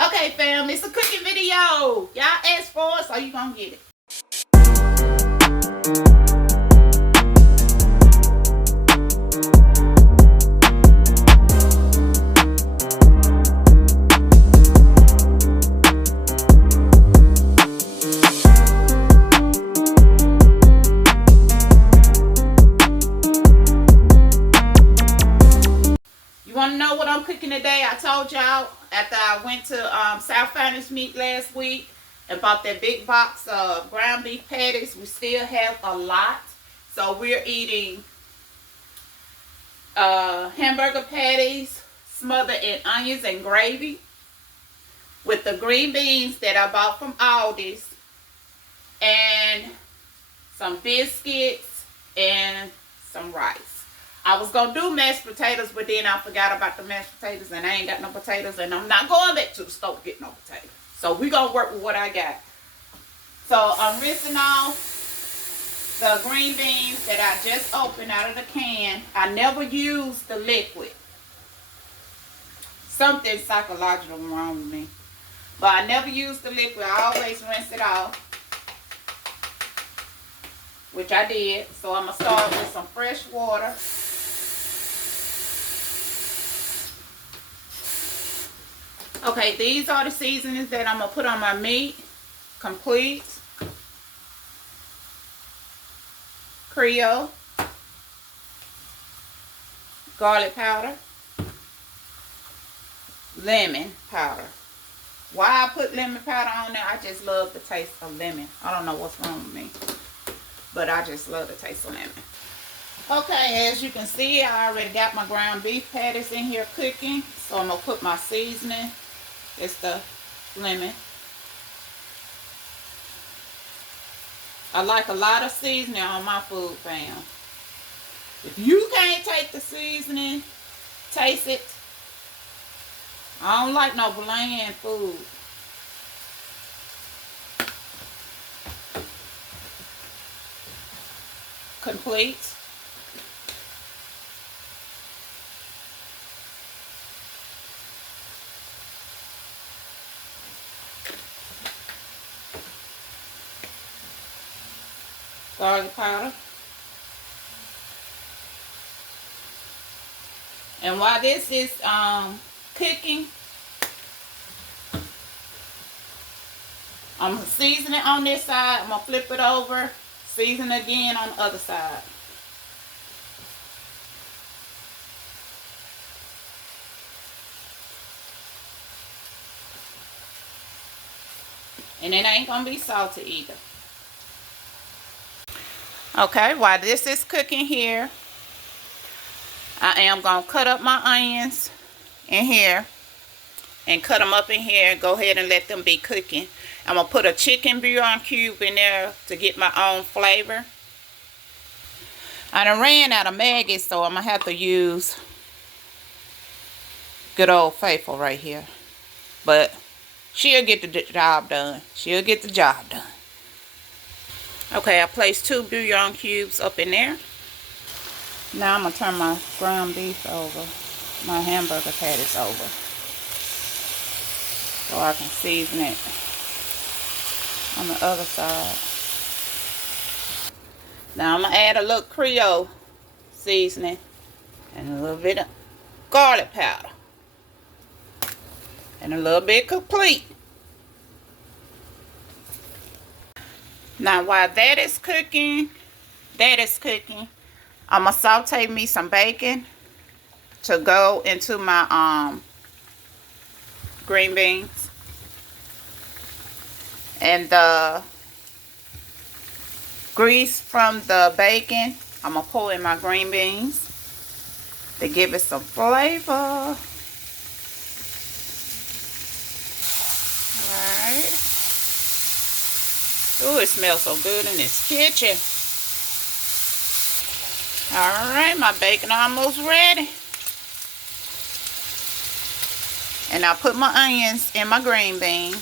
Okay, fam, it's a cooking video. Y'all asked for it, so you gonna get it. You want to know what I'm cooking today? I told y'all after I went to South Furnace Meat last week and bought that big box of ground beef patties. We still have a lot. So we're eating hamburger patties smothered in onions and gravy with the green beans that I bought from Aldi's and some biscuits and some rice. I was going to do mashed potatoes, but then I forgot about the mashed potatoes, and I ain't got no potatoes, and I'm not going back to the store to get no potatoes. So we're going to work with what I got. So I'm rinsing off the green beans that I just opened out of the can. I never use the liquid. Something psychological wrong with me. But I never use the liquid. I always rinse it off, which I did. So I'm going to start with some fresh water. Okay, these are the seasonings that I'm going to put on my meat. Complete, Creole, garlic powder, lemon powder. Why I put lemon powder on there? I just love the taste of lemon. I don't know what's wrong with me, but I just love the taste of lemon. Okay, as you can see, I already got my ground beef patties in here cooking. So I'm going to put my seasoning. It's the lemon. I like a lot of seasoning on my food, fam. If you can't take the seasoning, taste it. I don't like no bland food. Complete. Garlic powder. And while this is cooking, I'm seasoning on this side. I'm gonna flip it over, season again on the other side. And it ain't gonna be salty either. Okay, while this is cooking here, I am going to cut up my onions in here and cut them up in here. Go ahead and let them be cooking. I'm going to put a chicken bouillon cube in there to get my own flavor. I done ran out of Maggi, so I'm going to have to use good old faithful right here. But she'll get the job done. She'll get the job done. Okay, I placed 2 bouillon cubes up in there. Now I'm going to turn my ground beef over, my hamburger patties over, so I can season it on the other side. Now I'm going to add a little Creole seasoning and a little bit of garlic powder and a little bit complete. Now while that is cooking, I'm going to saute me some bacon to go into my green beans. And the grease from the bacon, I'm going to pour in my green beans to give it some flavor. Alright. Ooh, it smells so good in this kitchen. Alright, my bacon almost ready. And I put my onions in my green beans.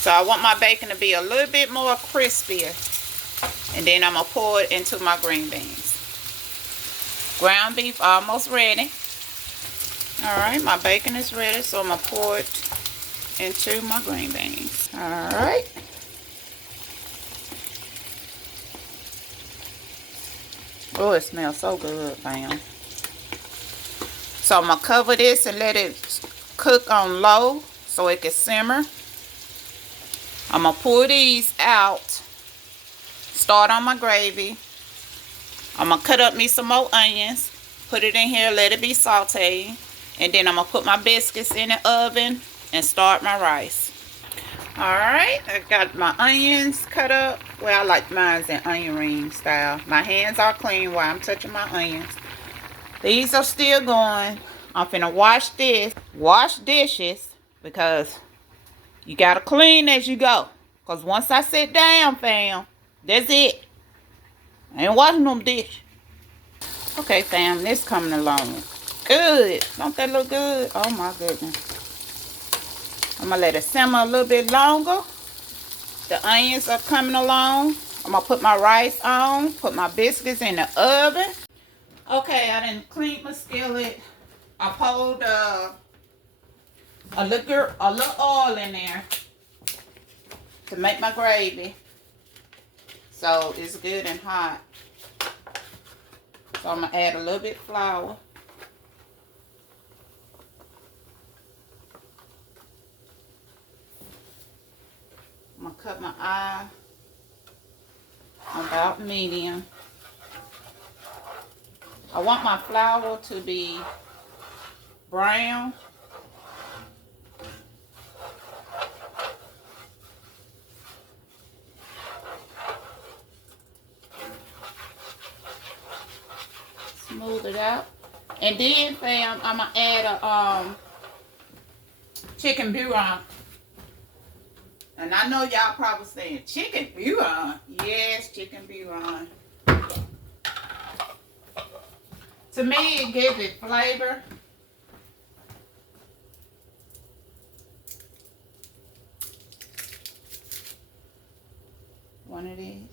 So I want my bacon to be a little bit more crispier. And then I'm going to pour it into my green beans. Ground beef almost ready. Alright, my bacon is ready, so I'm going to pour it into my green beans. Alright. Oh, it smells so good, fam. So I'm going to cover this and let it cook on low so it can simmer. I'm going to pull these out. Start on my gravy. I'm going to cut up me some more onions. Put it in here, let it be sauteed. And then I'm going to put my biscuits in the oven and start my rice. Alright, I got my onions cut up. Well, I like mine in onion ring style. My hands are clean while I'm touching my onions. These are still going. I'm finna wash this. Wash dishes because you gotta clean as you go. Because once I sit down, fam, that's it. I ain't washing them dishes. Okay, fam, this coming along. Good. Don't that look good? Oh my goodness. I'm going to let it simmer a little bit longer. The onions are coming along. I'm going to put my rice on. Put my biscuits in the oven. Okay, I done cleaned my skillet. I poured a little oil in there to make my gravy. So it's good and hot. So I'm going to add a little bit of flour. I'm going to cut my eye about medium. I want my flour to be brown. Smooth it out. And then, fam, I'm going to add a chicken bouillon. And I know y'all probably saying, chicken bouillon? Yes, chicken bouillon. To me, it gives it flavor. One of these.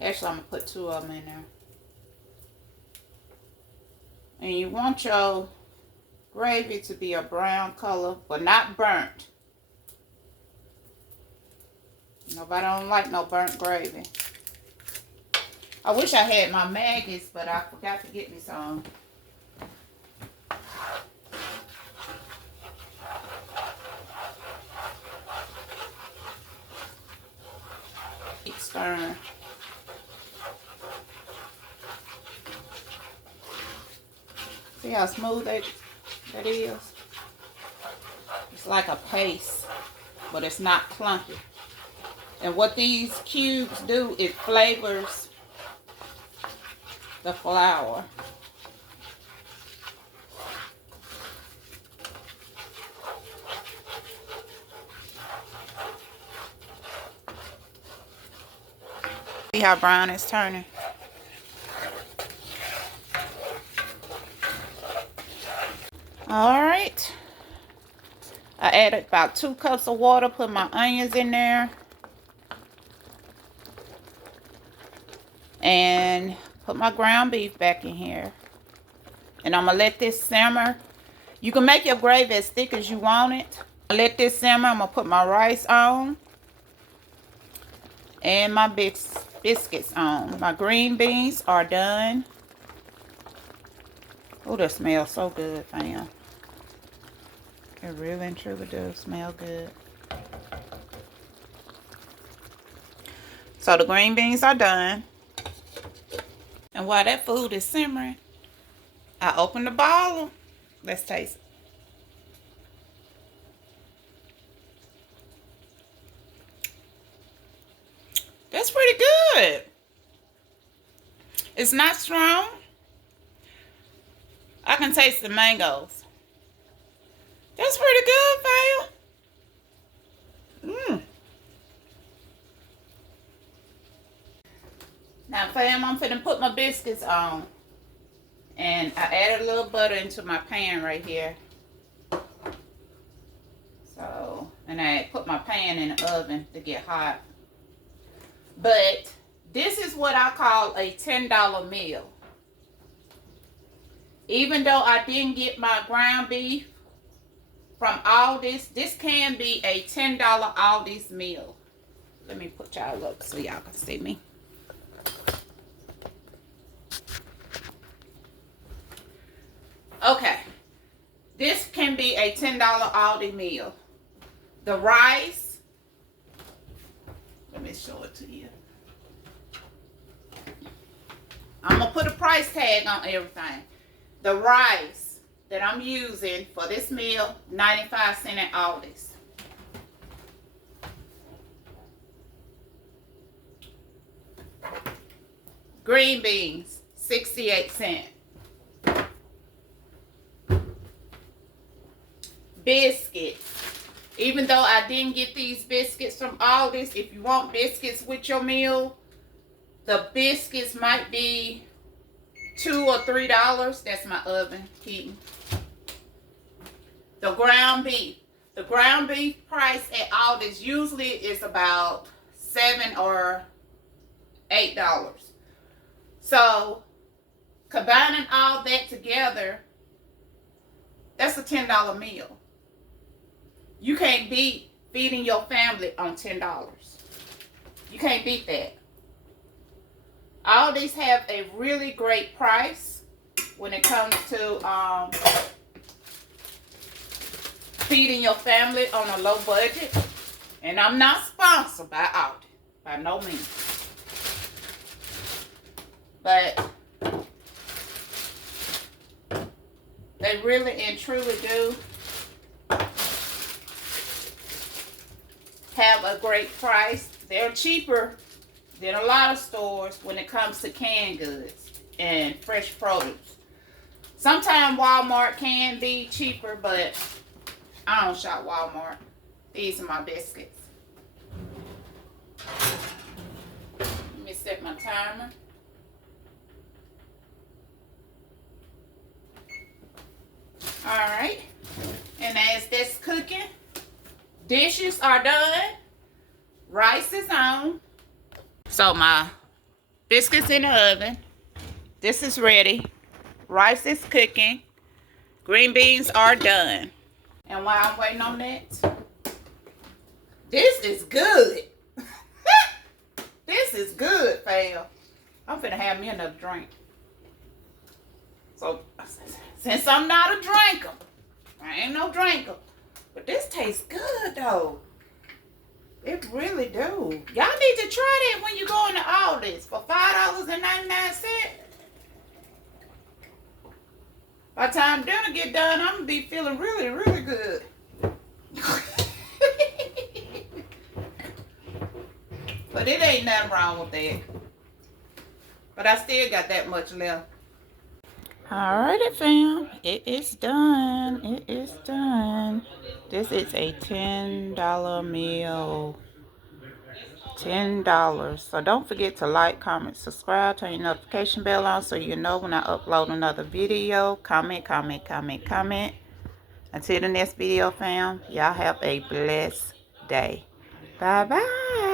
Actually, I'm going to put 2 of them in there. And you want your gravy to be a brown color, but not burnt. Nobody don't like no burnt gravy. I wish I had my Maggies, but I forgot to get me some. Keep stirring. See how smooth that is? It's like a paste, but it's not clumpy. And what these cubes do, it flavors the flour. See how brown it's turning? Alright. I added about 2 cups of water, put my onions in there. And put my ground beef back in here. And I'm going to let this simmer. You can make your gravy as thick as you want it. Let this simmer. I'm going to put my rice on. And my biscuits on. My green beans are done. Oh, that smells so good, fam. It really and truly does smell good. So the green beans are done. And while that food is simmering, I open the bowl. Let's taste it. That's pretty good. It's not strong. I can taste the mangoes. That's pretty good, fam. Now, fam, I'm finna put my biscuits on. And I added a little butter into my pan right here. So, and I put my pan in the oven to get hot. But this is what I call a $10 meal. Even though I didn't get my ground beef from Aldi's, this can be a $10 Aldi's meal. Let me put y'all up so y'all can see me. Okay. This can be a $10 Aldi meal. The rice, let me show it to you. I'm going to put a price tag on everything. The rice that I'm using for this meal, 95 cents at Aldi's. Green beans, 68 cents. Biscuits. Even though I didn't get these biscuits from Aldi's, if you want biscuits with your meal, the biscuits might be $2 or $3. That's my oven heating. The ground beef. The ground beef price at Aldi's usually is about $7 or $8. So combining all that together, that's a $10 meal. You can't beat feeding your family on $10. You can't beat that. Aldi's have a really great price when it comes to feeding your family on a low budget. And I'm not sponsored by Aldi, by no means. But they really and truly do have a great price. They're cheaper than a lot of stores when it comes to canned goods and fresh produce. Sometimes Walmart can be cheaper, but I don't shop Walmart. These are my biscuits. Let me set my timer. Alright, and as that's cooking, dishes are done, rice is on. So my biscuits in the oven, this is ready, rice is cooking, green beans are done. And while I'm waiting on that, this is good. This is good, fam. I'm finna have me another drink. So, since I'm not a drinker, I ain't no drinker, but this tastes good though. It really do. Y'all need to try that when you go into Aldi's for $5.99. By the time dinner get done, I'm gonna be feeling really, really good. But it ain't nothing wrong with that. But I still got that much left. Alrighty, fam. It is done. It is done. This is a $10 meal. $10. So don't forget to like, comment, subscribe, turn your notification bell on so you know when I upload another video. Comment, comment, comment, comment. Until the next video, fam, y'all have a blessed day. Bye-bye.